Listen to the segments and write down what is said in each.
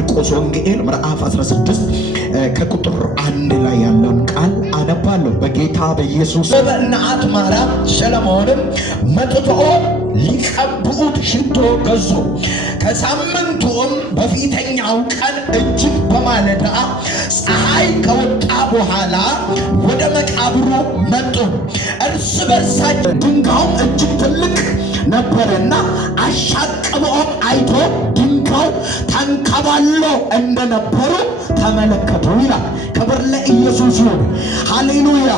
ማርቆስ ወንጌል ምዕራፍ 16 ከቁጥር 1 ላይ ያለውን ቃል አነባለሁ። በጌታ በኢየሱስ በእናት ማርያም ሰለሞንም መጥቶ ሊቀቡት ሽቶ ገዙ። ከሳምንቱም በፊተኛው ቀን እጅግ በማለዳ ፀሐይ ከወጣ በኋላ ወደ መቃብሩ መጡ። እርስ በርሳቸው ድንጋዩም እጅግ ትልቅ ነበረና አሻቅበውም አይቶ ድንጋዩ ተንከባሎ እንደነበሩ ተመለከቱ ይላል። ክብር ለኢየሱስ ይሁን። ሃሌሉያ!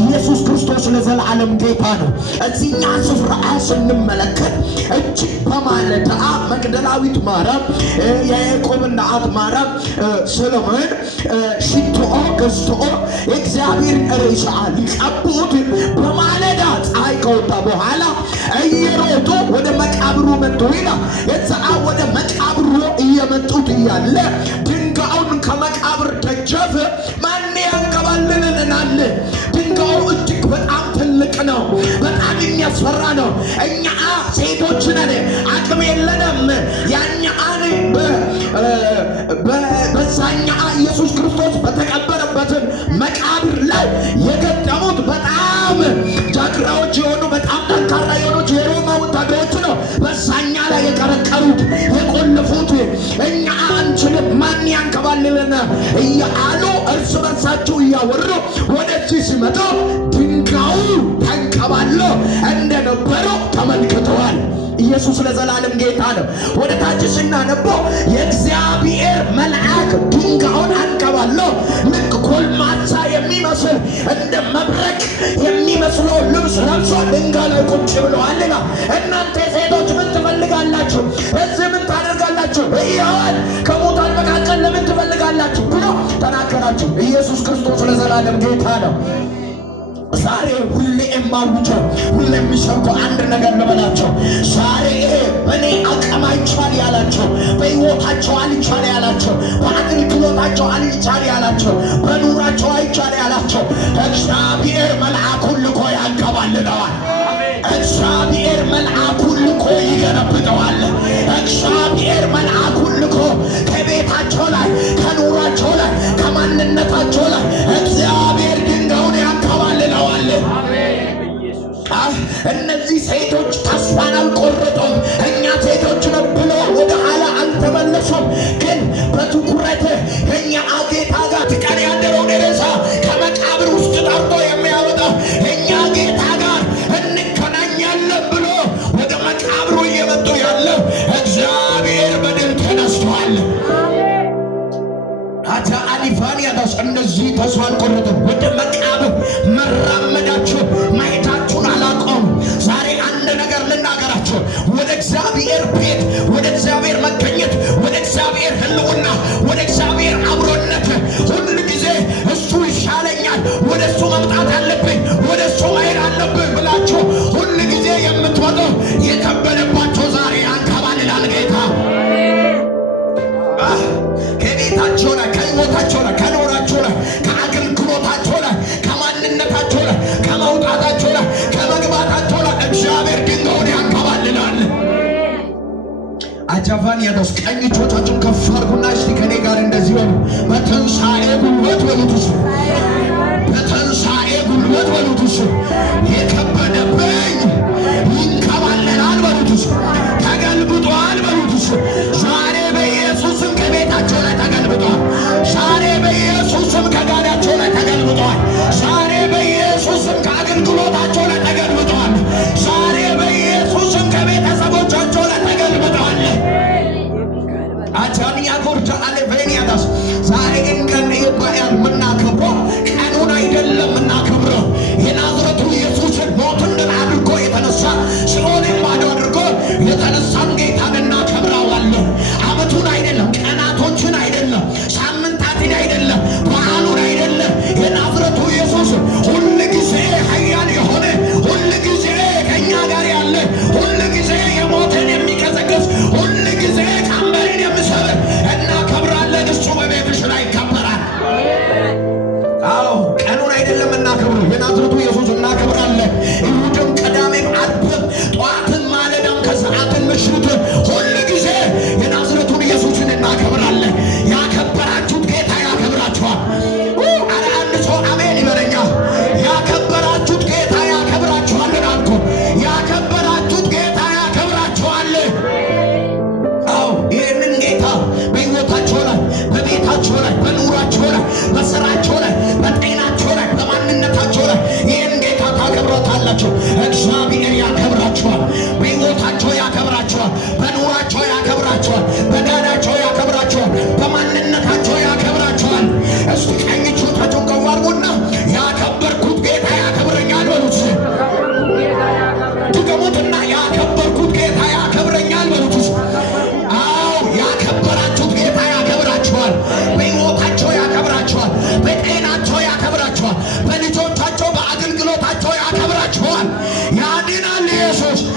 ኢየሱስ ክርስቶስ ለዘላለም ጌታ ነው። እዚህኛ ስፍራ ስንመለከት እጅግ በማለዳ መግደላዊት ማርያም፣ የያዕቆብ እናት ማርያም ሰሎሞን ሽቶ ገዝቶ የእግዚአብሔር ሬሳ ሊቀቡት በማለዳ ፀሐይ ከወጣ በኋላ እየሮጡ ወደ መቃብሩ መጡ ይላል። የዛ ወደ መቃብሩ እየመጡት እያለ ድንጋዩን ከመቃብር ደጃፍ ማን ያንከባልልልናል? ድንጋዩ እጅግ በጣም ትልቅ ነው። በጣም የሚያስፈራ ነው። እኛ ሴቶች ነን፣ አቅም የለንም። ያኛን በዛኛ ኢየሱስ ክርስቶስ በተቀበረበትን መቃብር ላይ የገጠሙት በጣም ጃግራዎች የሆኑ በጣም ጠንካራ የሆኑት የሮማ ወታደሮች ነው። በዛኛ ላይ የቀረቀሩት የቆለፉት። እኛ አንችልም፣ ማን ያንከባልልና እያሉ እርስ በርሳቸው እያወሩ ወደዚህ ሲመጡ ድንጋዩ ተንከባሎ እንደነበረው ተመልክተዋል። ኢየሱስ ለዘላለም ጌታ ነው። ወደ ታች ስናነበው የእግዚአብሔር መልአክ ድንጋዩን አንከባሎ ልክ ጎልማሳ የሚመስል እንደ መብረቅ የሚመስለው ልብስ ለብሶ ድንጋይ ላይ ቁጭ ብለዋል። እናንተ ሴቶች ምን ትፈልጋላችሁ? እዚህ ምን ታደርጋላችሁ? ሕያዋን ከሙታን መካከል ለምን ትፈልጋላችሁ ብሎ ተናገራችሁ። ኢየሱስ ክርስቶስ ለዘላለም ጌታ ነው። ዛሬ ሁሌ የማውጀው ሁሌ የሚሰብከው አንድ ነገር ልበላቸው። ዛሬ ይሄ በእኔ አቅም አይቻል ያላቸው፣ በሕይወታቸው አልቻል ያላቸው፣ በአገልግሎታቸው አልቻል ያላቸው፣ በኑራቸው አይቻል ያላቸው እግዚአብሔር መልአኩን ልኮ ያንከባልለዋል። እግዚአብሔር መልአኩን ልኮ ይገለብጠዋል። እግዚአብሔር መልአኩን ልኮ ከቤታቸው ላይ፣ ከኑራቸው ላይ፣ ከማንነታቸው ላይ እግዚአብሔር ድንጋዩን ያንከባልለዋል። እነዚህ ሴቶች ተስፋን አልቆረጡም። እኛ ሴቶች ነው ብሎ ወደ ኋላ አልተመለሱም። ግን በትኩረት ከእኛ ጌታ ጋር ትቀን ያደረውን ሬሳ ከመቃብር ውስጥ ጠርቶ የሚያወጣው እኛ ጌታ ጋር እንገናኛለን ብሎ ወደ መቃብሩ እየመጡ ያለው እግዚአብሔር በድል ተነስቷል። አታ አሊፋኒያ ዳስ እነዚህ ተስፋ አልቆረጡም። ወደ መቃብር መራመዳቸው ማየታችሁን አላቆም። ዛሬ አንድ ነገር ልናገራቸው። ወደ እግዚአብሔር ቤት፣ ወደ እግዚአብሔር መገኘት፣ ወደ እግዚአብሔር ሕልውና፣ ወደ እግዚአብሔር አብሮነት ሁሉ ጊዜ እሱ ይሻለኛል፣ ወደ እሱ መምጣት አለብኝ፣ ወደ እሱ መሄድ አለብኝ ብላችሁ ሁሉ ጊዜ የምትወጡ የከበደባቸው ዛሬ ያንከባልላል ጌታ። ከቤታቸው ላይ፣ ከሕይወታቸው ላይ፣ ከኖራቸው ላይ፣ ከአገልግሎታቸው ላይ፣ ከማንነታቸው ላይ፣ ከመውጣታቸው ላይ፣ ከመግባታቸው ላይ እግዚአብሔር ድንጋዩን ያንከባልላል። አጃቫን ያዳስ ቀኝ እጆቻችሁን ከፍ አድርጉና እስቲ ከኔ ጋር እንደዚህ በሉ። በትንሣኤ ጉልበት በሉት እሱ፣ በትንሣኤ ጉልበት በሉት እሱ፣ የከበደብኝ ይንከባለላል በሉት እሱ፣ ተገልብጧል በሉት እሱ። ዛሬ በኢየሱስም ከቤታቸው ላይ ተገልብጧል። ዛሬ በኢየሱስም ከጋዳቸው ላይ ተገልብጧል። ዛሬ በኢየሱስም ከአገልግሎታቸው ላይ ተገልብጧል። ዛሬ በኢየሱስም ከቤተሰቦቻቸው ላይ ተገልብጧል። አቻንያ ጎርጃ አለቬኒያዳስ ዛሬ እንቀን ይባያል። ምናከብረው ቀኑን አይደለም እና